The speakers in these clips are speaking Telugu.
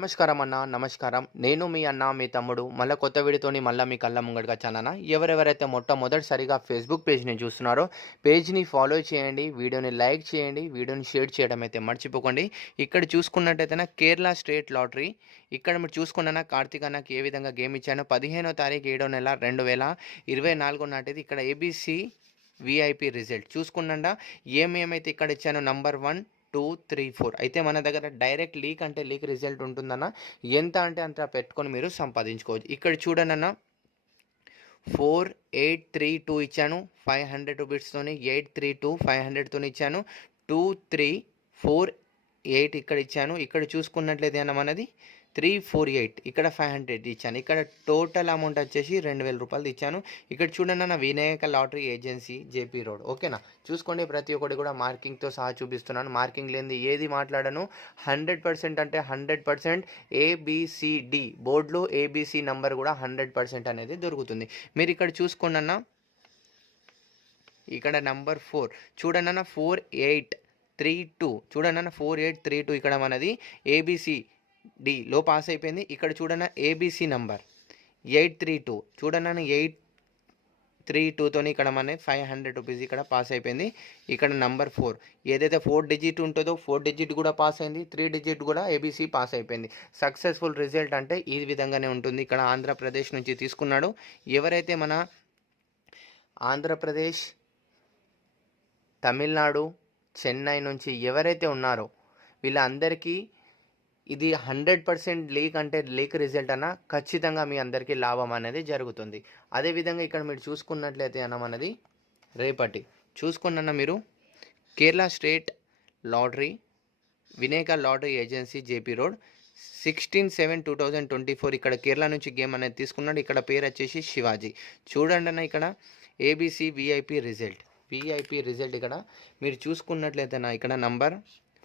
నమస్కారం అన్న నమస్కారం. నేను మీ అన్న, మీ తమ్ముడు మళ్ళా కొత్త వీడియోతోని మళ్ళా మీ కళ్ళ ముంగటగా వచ్చానన్న. ఎవరెవరైతే మొట్టమొదటిసారిగా ఫేస్‌బుక్ పేజ్‌ని చూస్తున్నారో పేజ్‌ని ఫాలో చేయండి, వీడియోని లైక్ చేయండి, వీడియోని షేర్ చేయడం అయితే మర్చిపోకండి. ఇక్కడ చూసుకున్నట్టయితేన కేరళ స్టేట్ లాటరీ ఇక్కడ మీరు చూసుకున్న కార్తీక్ అన్నకి ఏ విధంగా గేమ్ ఇచ్చానో 15వ తారీఖు 7వ నెల 2024 నాటిది ఇక్కడ ఏబీసీ వీఐపీ రిజల్ట్ చూసుకున్నాండా ఏమేమైతే ఇక్కడ ఇచ్చానో నంబర్ 1, 2, 3, 4 అయితే మన దగ్గర డైరెక్ట్ లీక్ అంటే లీక్ రిజల్ట్ ఉంటుందన్న. ఎంత అంటే అంత పెట్టుకొని మీరు సంపాదించుకోవచ్చు. ఇక్కడ చూడనన్న 4832 ఇచ్చాను 500 రూపీస్తోని, 832 500తోని ఇచ్చాను, 2348 ఇక్కడ ఇచ్చాను. ఇక్కడ చూసుకున్నట్లయితే అన్న మనది 348 ఇక్కడ 500 ఇచ్చాను. ఇక్కడ టోటల్ అమౌంట్ వచ్చేసి 2000 రూపాయలు ఇచ్చాను. ఇక్కడ చూడండి అన్న Vinayaka lottery agency JP road ఓకేనా. చూసుకోండి ప్రతి ఒక్కటి కూడా మార్కింగ్తో సహా చూపిస్తున్నాను. మార్కింగ్ లేనిది ఏది మాట్లాడను. 100% అంటే 100% ఏబిసిడి బోర్డులో ఏబిసి నంబర్ కూడా 100% అనేది దొరుకుతుంది. మీరు ఇక్కడ చూసుకోండి అన్న ఇక్కడ నంబర్ 4 చూడండి అన్న 4832 చూడండి అన్న 4832 ఇక్కడ మనది ఏబిసి డిలో పాస్ అయిపోయింది. ఇక్కడ చూడన్న ఏబిసి నంబర్ 832 చూడన్న 832తోని ఇక్కడ మన 500 రూపీస్ ఇక్కడ పాస్ అయిపోయింది. ఇక్కడ నంబర్ 4 ఏదైతే 4 డిజిట్ ఉంటుందో 4 డిజిట్ కూడా పాస్ అయింది, 3 డిజిట్ కూడా ఏబిసి పాస్ అయిపోయింది. సక్సెస్ఫుల్ రిజల్ట్ అంటే ఈ విధంగానే ఉంటుంది. ఇక్కడ ఆంధ్రప్రదేశ్ నుంచి తీసుకున్నాడు. ఎవరైతే మన ఆంధ్రప్రదేశ్, తమిళనాడు, చెన్నై నుంచి ఎవరైతే ఉన్నారో వీళ్ళందరికీ ఇది 100% లీక్ అంటే లీక్ రిజల్ట్ అన్న ఖచ్చితంగా మీ అందరికీ లాభం అనేది జరుగుతుంది. అదేవిధంగా ఇక్కడ మీరు చూసుకున్నట్లయితే అన్న మనది రేపటి చూసుకున్న మీరు Kerala state lottery Vinayaka lottery agency JP road 16/7/2024 ఇక్కడ కేరళ నుంచి గేమ్ అనేది తీసుకున్నాడు. ఇక్కడ పేరు వచ్చేసి శివాజీ. చూడండి అన్న ఇక్కడ ఏబిసి విఐపి రిజల్ట్ ఇక్కడ మీరు చూసుకున్నట్లయితే ఇక్కడ నంబర్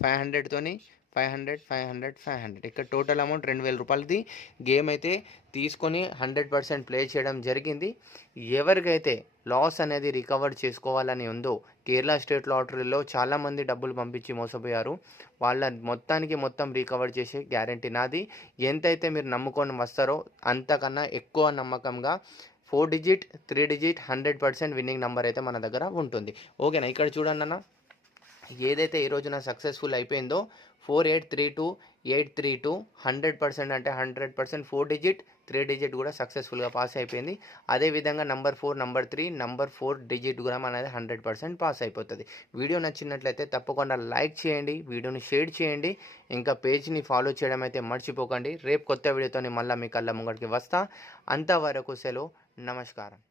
500తోని 500 ఇక్కడ టోటల్ అమౌంట్ 2000 రూపాయలది గేమ్ అయితే తీసుకొని 100% ప్లే చేయడం జరిగింది. ఎవరికైతే లాస్ అనేది రికవర్ చేసుకోవాలని ఉందో కేరళ స్టేట్ లాటరీలో చాలామంది డబ్బులు పంపించి మోసపోయారు. వాళ్ళ మొత్తం రికవర్ చేసే గ్యారంటీ నాది. ఎంతైతే మీరు నమ్ముకొని వస్తారో అంతకన్నా ఎక్కువ నమ్మకంగా 4 డిజిట్ 3 డిజిట్ 100% విన్నింగ్ నెంబర్ అయితే మన దగ్గర ఉంటుంది ఓకేనా. ఇక్కడ చూడండి అన్న ఏదైతే ఈ రోజున సక్సెస్ఫుల్ అయిపోయిందో 4832 832 100% అంటే 100% 4 డిజిట్ 3 డిజిట్ కూడా సక్సెస్ఫుల్గా పాస్ అయిపోయింది. అదేవిధంగా నంబర్ 4 నంబర్ 3 నంబర్ 4 డిజిట్ కూడా అనేది 100% పాస్ అయిపోతుంది. వీడియో నచ్చినట్లయితే తప్పకుండా లైక్ చేయండి, వీడియోని షేర్ చేయండి, ఇంకా పేజ్ని ఫాలో చేయడం అయితే మర్చిపోకండి. రేపు కొత్త వీడియోతో మళ్ళీ మీ కళ్ళ ముంగడికి వస్తా. అంతవరకు సెలవు, నమస్కారం.